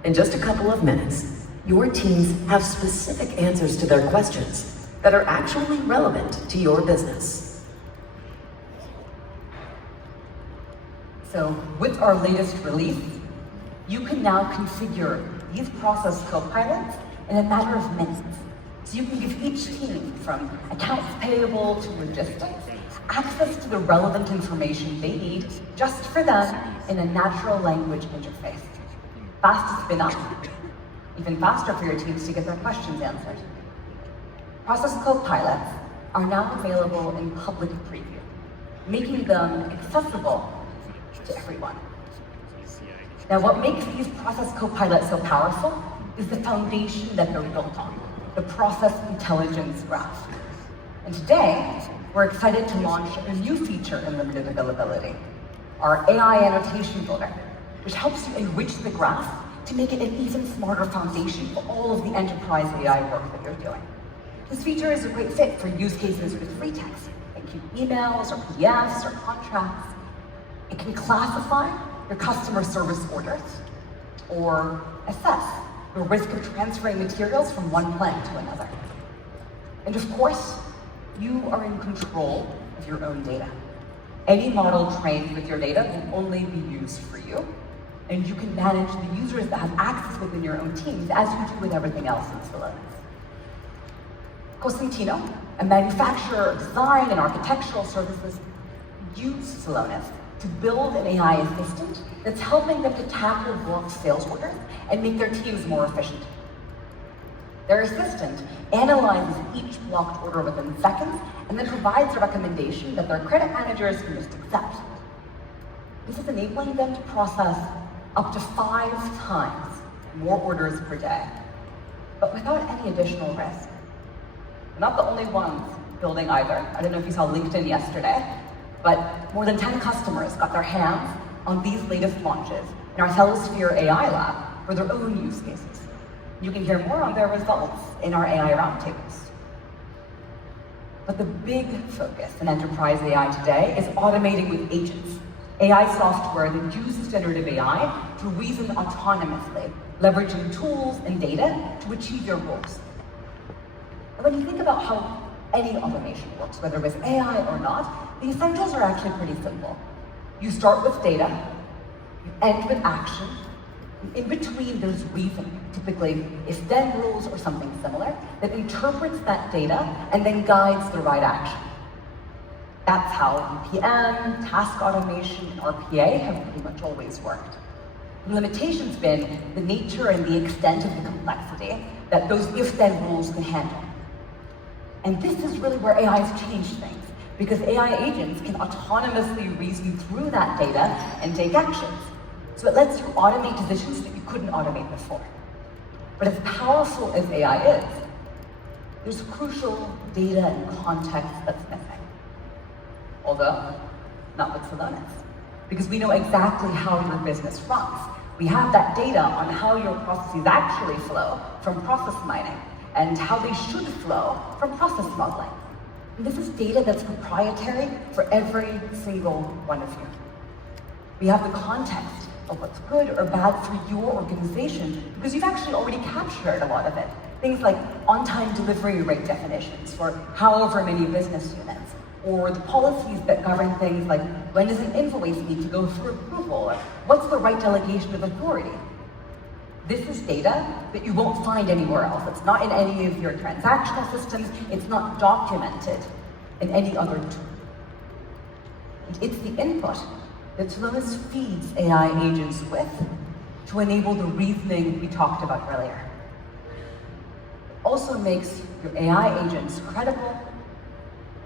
In just a couple of minutes, your teams have specific answers to their questions that are actually relevant to your business. So with our latest release, you can now configure these process copilots in a matter of minutes. So you can give each team, from accounts payable to logistics, access to the relevant information they need just for them in a natural language interface. Fast to spin up, even faster for your teams to get their questions answered. Process copilots are now available in public preview, making them accessible to everyone. Now, what makes these process copilots so powerful is the foundation that they're built on, the process intelligence graph. And today, we're excited to launch a new feature in limited availability, our AI annotation builder, which helps you enrich the graph to make it an even smarter foundation for all of the enterprise AI work that you're doing. This feature is a great fit for use cases with free text, like emails or PDFs or contracts. It can classify your customer service orders or assess the risk of transferring materials from one plant to another. And of course, you are in control of your own data. Any model trained with your data will only be used for you, and you can manage the users that have access within your own teams as you do with everything else in Celonis. Cosentino, a manufacturer of design and architectural services, use Celonis to build an AI assistant that's helping them to tackle bulk sales orders and make their teams more efficient. Their assistant analyzes each blocked order within seconds and then provides a recommendation that their credit managers can just accept. This is enabling them to process up to 5 times more orders per day, but without any additional risk. They're not the only ones building either. I don't know if you saw LinkedIn yesterday, but more than 10 customers got their hands on these latest launches in our Celosphere AI lab for their own use cases. You can hear more on their results in our AI roundtables. But the big focus in enterprise AI today is automating with agents, AI software that uses generative AI to reason autonomously, leveraging tools and data to achieve your goals. And when you think about how any automation works, whether it's AI or not, the essentials are actually pretty simple. You start with data, you end with action, and in between there's reasoning, typically if-then rules or something similar, that interprets that data and then guides the right action. That's how EPM, task automation, and RPA have pretty much always worked. The limitation's been the nature and the extent of the complexity that those if-then rules can handle. And this is really where AI has changed things, because AI agents can autonomously reason through that data and take actions. So it lets you automate decisions that you couldn't automate before. But as powerful as AI is, there's crucial data and context that's missing. Although, not with Celonis, because we know exactly how your business runs. We have that data on how your processes actually flow from process mining and how they should flow from process modeling. And this is data that's proprietary for every single one of you. We have the context of what's good or bad for your organization because you've actually already captured a lot of it. Things like on-time delivery rate definitions for however many business units, or the policies that govern things like when does an invoice need to go through approval, or what's the right delegation of authority. This is data that you won't find anywhere else. It's not in any of your transactional systems. It's not documented in any other tool. And it's the input that Celonis feeds AI agents with to enable the reasoning we talked about earlier. It also makes your AI agents credible,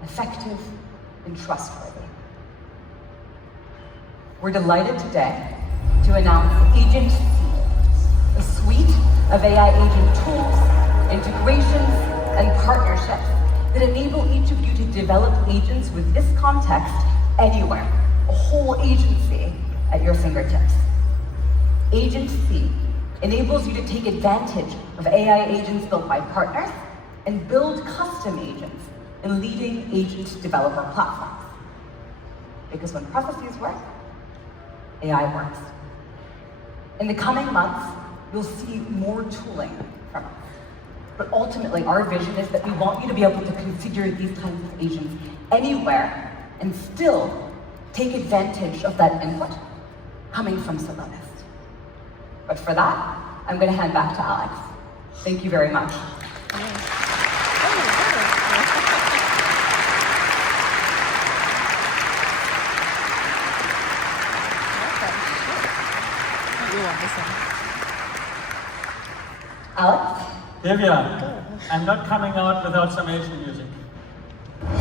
effective, and trustworthy. We're delighted today to announce Agent C, a suite of AI agent tools, integrations, and partnerships that enable each of you to develop agents with this context anywhere, a whole agency at your fingertips. Agent C enables you to take advantage of AI agents built by partners and build custom agents in leading agent developer platforms. Because when processes work, AI works. In the coming months, you'll see more tooling from us. But ultimately, our vision is that we want you to be able to configure these kinds of agents anywhere and still take advantage of that input coming from Celonis. But for that, I'm going to hand back to Alex. Thank you very much. Alex? Divya, I'm not coming out without some Asian music. Good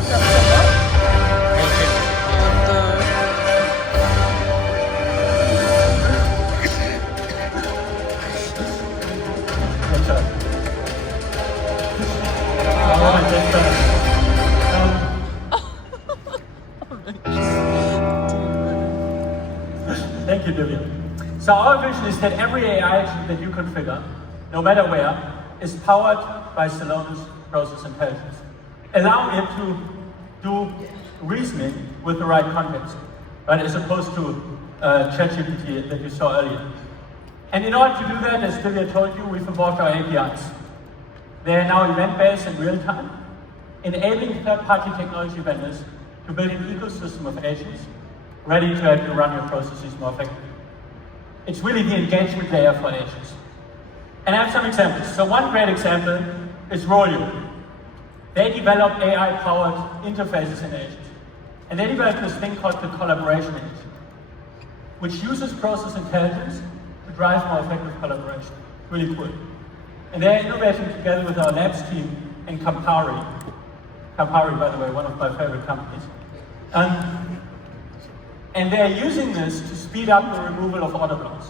job. All right, that's done. Thank you, Divya. So our vision is that every AI agent that you configure, no matter where, is powered by Celonis process intelligence. Allow it to do reasoning with the right context, right, as opposed to ChatGPT that you saw earlier. And in order to do that, as Julia told you, we've evolved our APIs. They are now event-based and real-time, enabling third-party technology vendors to build an ecosystem of agents ready to help you run your processes more effectively. It's really the engagement layer for agents. And I have some examples. So one great example is Rolio. They develop AI-powered interfaces in agents. And they developed this thing called the collaboration engine, which uses process intelligence to drive more effective collaboration. Really cool. And they're innovating together with our labs team in Campari. Campari, by the way, one of my favorite companies. And they're using this to speed up the removal of order blocks.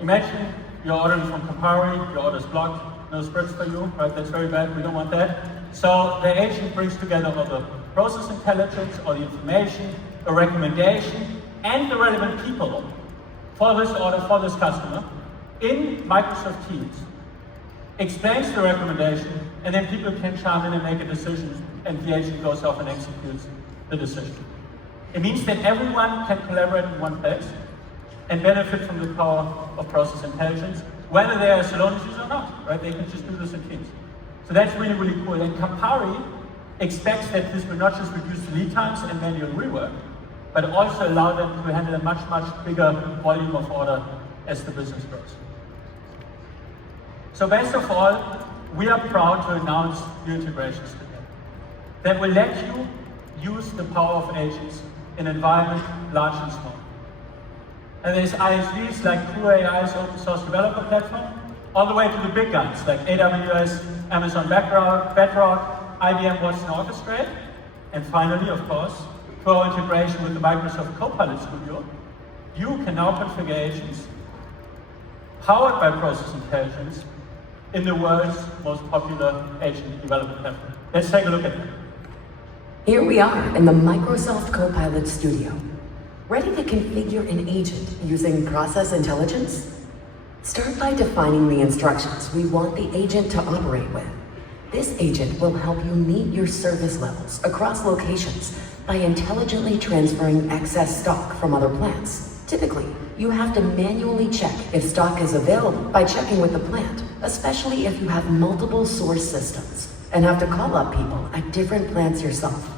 Imagine you're ordering from Campari, your order's blocked, no spritz for you, right? That's very bad, we don't want that. So the agent brings together all the process intelligence, all the information, a recommendation, and the relevant people for this order, for this customer, in Microsoft Teams. Explains the recommendation, and then people can chime in and make a decision, and the agent goes off and executes the decision. It means that everyone can collaborate in one place and benefit from the power of process intelligence, whether they are Celonis users or not, right? They can just do this in Teams. So that's really, really cool. And Campari expects that this will not just reduce lead times and manual rework, but also allow them to handle a much, much bigger volume of order as the business grows. So best of all, we are proud to announce new integrations today that will let you use the power of agents in environment large and small. And there's ISVs like TrueAI's open source developer platform, all the way to the big guns like AWS, Amazon Bedrock, IBM Watson Orchestrate, and finally, of course, through our integration with the Microsoft Copilot Studio, you can now configure agents powered by process intelligence in the world's most popular agent development platform. Let's take a look at it. Here we are in the Microsoft Copilot Studio, ready to configure an agent using process intelligence. Start by defining the instructions we want the agent to operate with. This agent will help you meet your service levels across locations by intelligently transferring excess stock from other plants. Typically, you have to manually check if stock is available by checking with the plant, especially if you have multiple source systems and have to call up people at different plants yourself.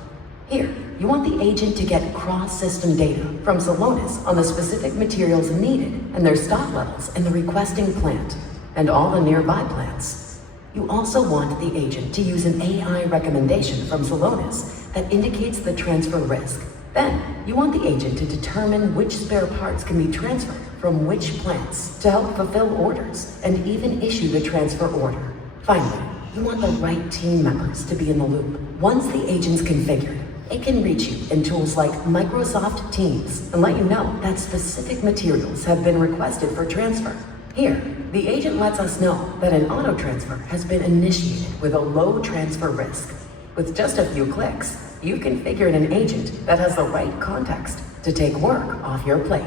Here, you want the agent to get cross-system data from Celonis on the specific materials needed and their stock levels in the requesting plant and all the nearby plants. You also want the agent to use an AI recommendation from Celonis that indicates the transfer risk. Then, you want the agent to determine which spare parts can be transferred from which plants to help fulfill orders and even issue the transfer order. Finally, you want the right team members to be in the loop. Once the agent's configured, it can reach you in tools like Microsoft Teams and let you know that specific materials have been requested for transfer. Here, the agent lets us know that an auto transfer has been initiated with a low transfer risk. With just a few clicks, you've configured an agent that has the right context to take work off your plate.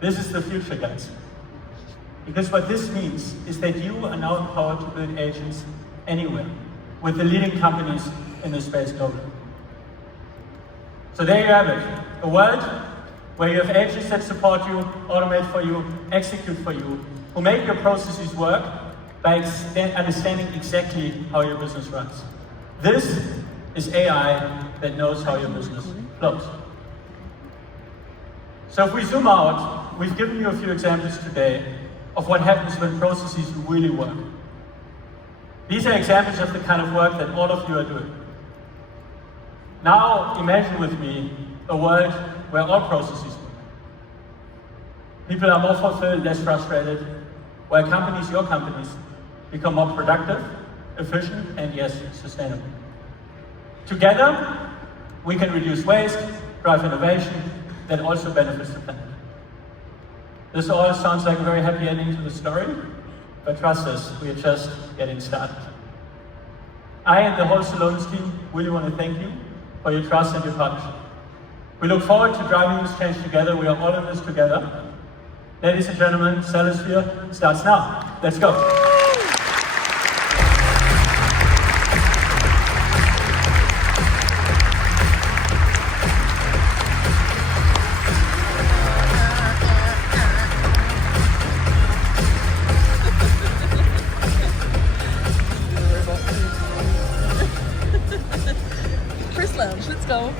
This is the future, guys. Because what this means is that you are now empowered to build agents anywhere with the leading companies in the space globally. So there you have it, a world where you have agents that support you, automate for you, execute for you, who make your processes work by understanding exactly how your business runs. This is AI that knows how your business flows. So if we zoom out, we've given you a few examples today of what happens when processes really work. These are examples of the kind of work that all of you are doing. Now imagine with me a world where all processes work. People are more fulfilled, less frustrated, where companies, your companies, become more productive, efficient, and yes, sustainable. Together, we can reduce waste, drive innovation, that also benefits the planet. This all sounds like a very happy ending to the story, but trust us, we are just getting started. I and the whole Celonis team really want to thank you for your trust and your partnership. We look forward to driving this change together. We are all in this together. Ladies and gentlemen, Celosphere starts now. Let's go. Lounge. Let's go.